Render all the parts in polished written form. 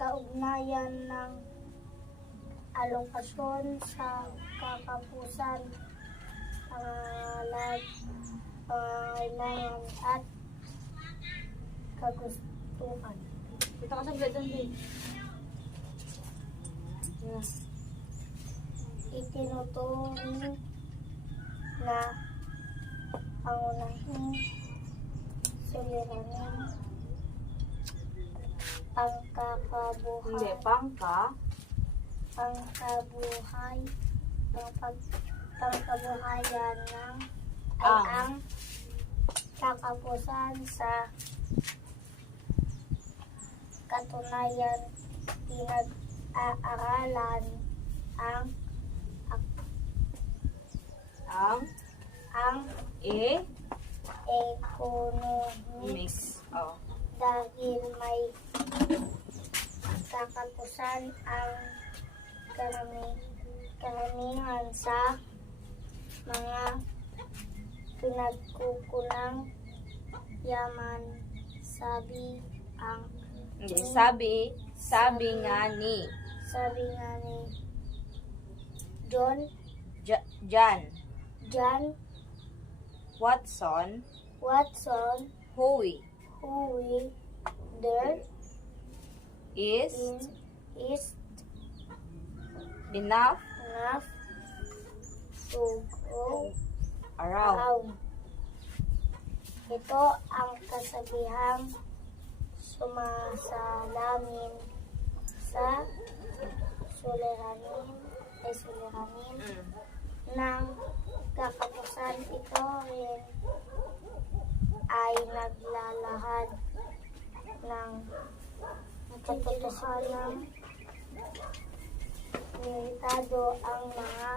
kaugnayan ng alokasyon sa kakapusan, pangangailangan at kagustuhan. Dito ka sa bedon din. Yeah. Itinuturing na pangunahing suliranin Hindi, pangkabuhayan ng Ang. ang kakapusan sa katunayan pinag-aaralan ang economics Oh. dahil may kakapusan ang karamihan sa mga pinagkukulang yaman, Sabi nga ni John Watson, Huey, there is is enough enough to go around. around. Ito ang kasabihang sumasalamin sa suliranin ng kakapusan. Ito rin ay naglalahad ng katotohanan limitado ang mga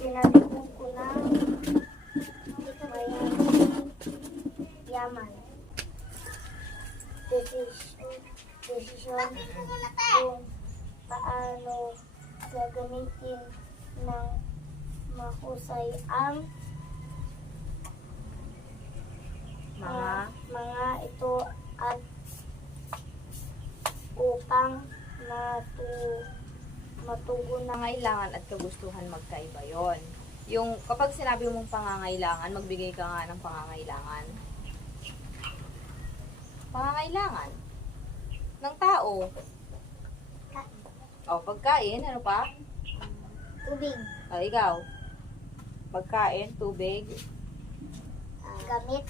pinagkukulang yaman. Desisyon kung paano gagamitin ng mahusay ang mga ito at upang matugunan. Pangangailangan at kagustuhan magkaiba yon. Yung kapag sinabi mong pangangailangan, magbigay ka nga ng pangangailangan. Pangangailangan ng tao. O, pagkain, ano pa? Tubig, O, ikaw. Pagkain, tubig. gamit,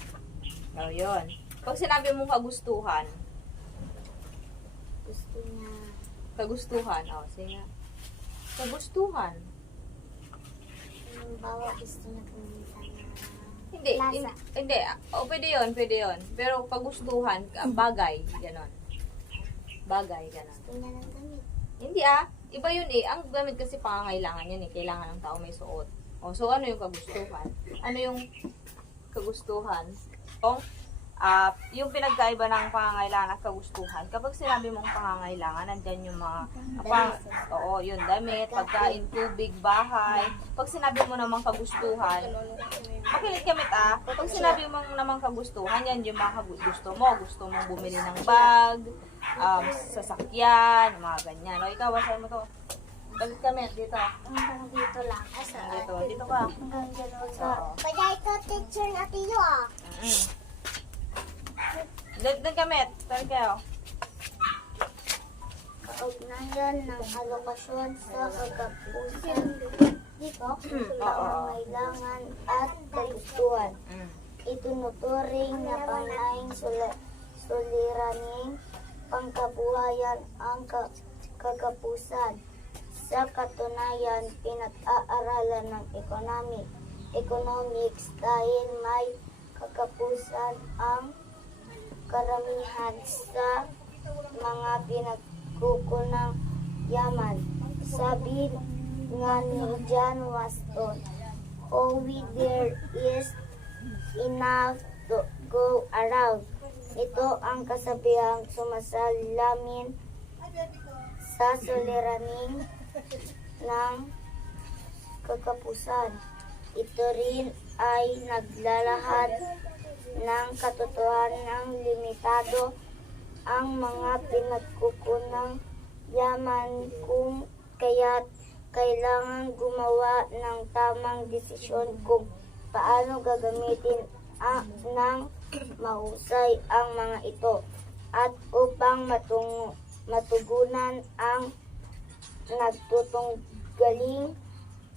O, yun. Pag sinabi mong kagustuhan, gusto niya kagustuhan. O, sige nga. Kagustuhan. bawa gusto niya pumunta na Hindi, Lasa. hindi. O, pwede yun. Pero kagustuhan, bagay, ganon. Bagay, ganon. gusto niya ng gamit. Hindi iba yun eh. Ang gamit kasi pangangailangan yan eh. Kailangan ng tao may suot. O, so ano yung kagustuhan? Ano yung kagustuhan? Yung pinagkaiba ng pangangailangan at kagustuhan, kapag sinabi mong pangangailangan, nandyan yung mga, yun, damit, pagkain, tubig, bahay. Pag sinabi mo namang kagustuhan, makinig kamit pag sinabi mo namang kagustuhan, yan yung mga gusto mo. Gusto mong bumili ng bag, sasakyan, mga ganyan. O, ikaw, basahin mo to. Balik kamit, dito. Hanggang dito lang. Dito ka. Hanggang dito sa... Oo. Pwede ito teacher na tiyo Doon kamit. Tawag kayo. Kaugnayan ng alokasyon sa kagapusan dito, pangangailangan at kagustuhan. Itinuturing na pangunahing suliraning pangkabuhayan ang kagapusan. Sa katunayan, pinag-aaralan ng economics dahil may kagapusan ang karamihan sa mga pinagkukunang yaman. Sabi nga ni John Watson, there is enough to go around. Ito ang kasabihang sumasalamin sa suliraning ng kagapusan. Ito rin ay naglalahad ng katotohanan limitado ang mga pinagkukunang yaman kung kaya't kailangan gumawa ng tamang desisyon kung paano gagamitin ng mahusay ang mga ito at upang matugunan ang nagtutunggaling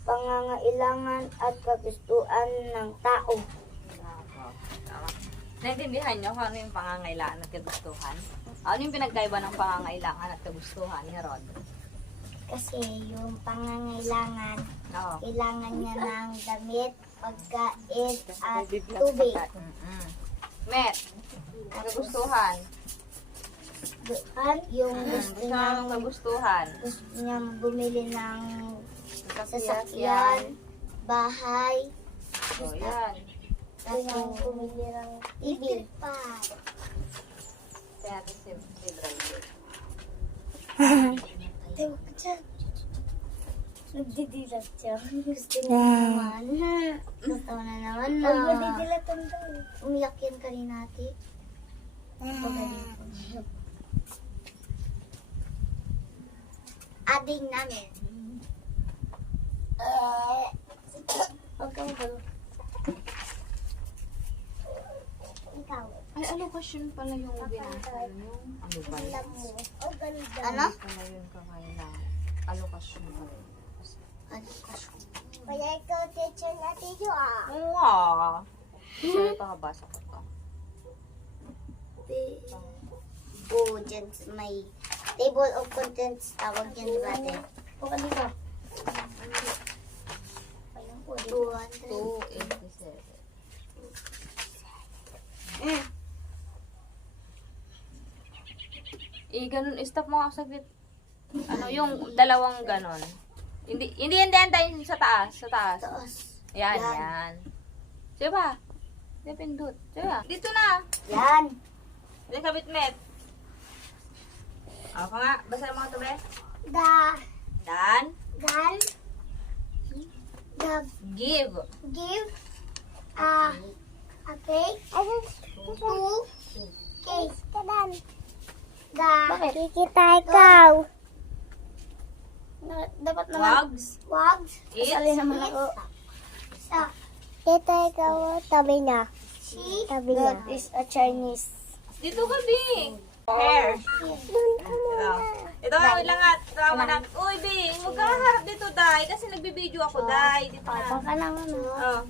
pangangailangan at kagustuhan ng tao. Tama. Naintindihan niyo kung ano yung pangangailangan at kagustuhan? Ano yung pinagkaiba ng pangangailangan at kagustuhan ni Rod? Kasi yung pangangailangan, Oo. kailangan niya ng damit, pagkain, at tubig. Met, kagustuhan. Yung Gusto gusto niyang niyang, kagustuhan. gusto niyang bumili ng Sasakyan. sasakyan, bahay, So, yan. at bumili ng TV. Kaya ito si driver. Tayo ka dyan. Nagdidilat siya. Gusto niya naman. Gusto na naman na. Huwag magdidilatan daw. Umiyak yan kanina, ate. Ading namin. Huwag ka magdalo. Ikaw. Ay, allocation pala yung binasa niyo. Ano ba yun? Alam mo. Oh, ganda. Ano? Pala yun kakailangan. Allocation pala yun. Kaya ikaw, teacher natin yun ah. Oo nga. Sorry, pakabasa ko to. Oo, dyan may table of contents. Tawag yan, di ba, ate? O, kanina. 200. 287. Ganun, stop mo nga saglit. Ano, yung dalawang ganon. Hindi antayin sa taas, Taas. Yan, Yan. yan. Sige ba? Sige, pindot. Sige ba? Dito na. Yan. Dito kabit, Met. Ako nga, basa mo nga ito, Bre. Dan, Give a cake to cake. Bakit? Kikita ikaw. Dapat wags, eat, naman ako. Kita ikaw, tabi niya. That is a Chinese. dito ka, Bing. Hair. Ito nga, wait lang nga. Tawa na. Uy, Bing, huwag ka harap dito, Day. Kasi nagbibideo ako, Day. Dito na. Ka lang ano. Oh.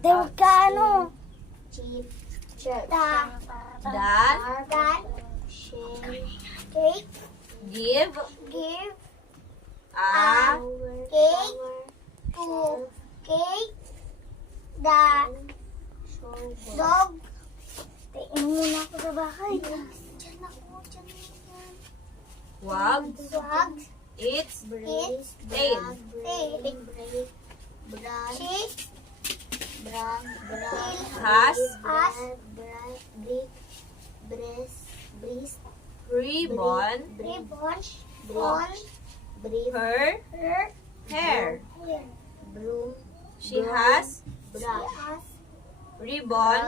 Huwag ka ano. Dan, Cake. give, Give a, cake to cake. The dog. Tingin muna ako sa bahay. Diyan ako. wags, Wags. eat, Tail. has, Breast. ribbon, her, hair. Broom. She has Brush. ribbon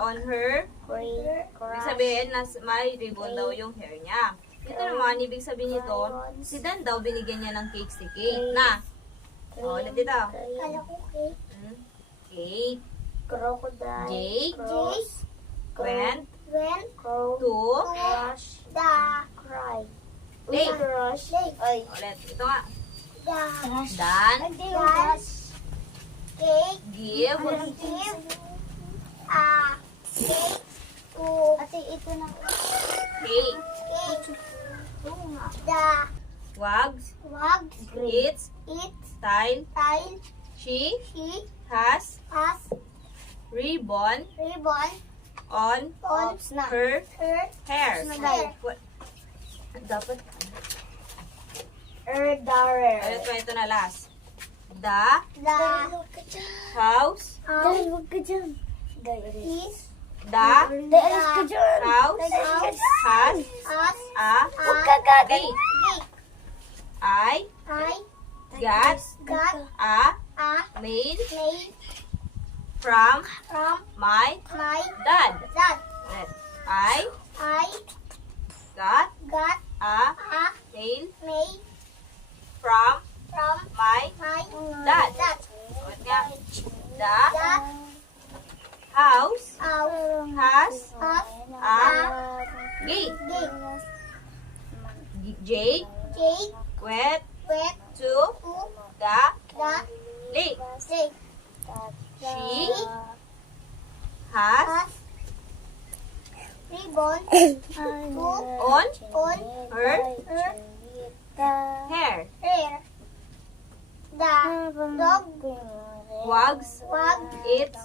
on her. Ibig sabihin, may ribbon daw yung hair niya. Dito naman, ibig sabihin nito, si Dan daw binigyan niya ng cake si Kate. Na. O, ulit dito. Kala ko cake. Kate, Crocodile. Jake, went Crow. to, Brush. Cry. Lake. Brush. Ay. Ulit, ito nga. Dan. Dan, Cake. give, Give. Cake. To. Ate, ito na. cake, Cake. Da. wags, Wags. eat, Eat. style, Tile. she She. has Has. ribbon Ribbon. on On. her Her. hair. Hair. What? Dapat, Darer. ulit pa ito na last. The house, Huwag ka dyan. Is. the Alis ka dyan. house has As. a Huwag ka gate. I got Got. a mail Play. from From. my My. dad. Dad. Ulit. I I That. That. Ulit nga. The The house house has a gate. gate. J Jake went went to to the the lake. lake. She has Has ribbon on on her her hair. hair. The dog Wags wagged its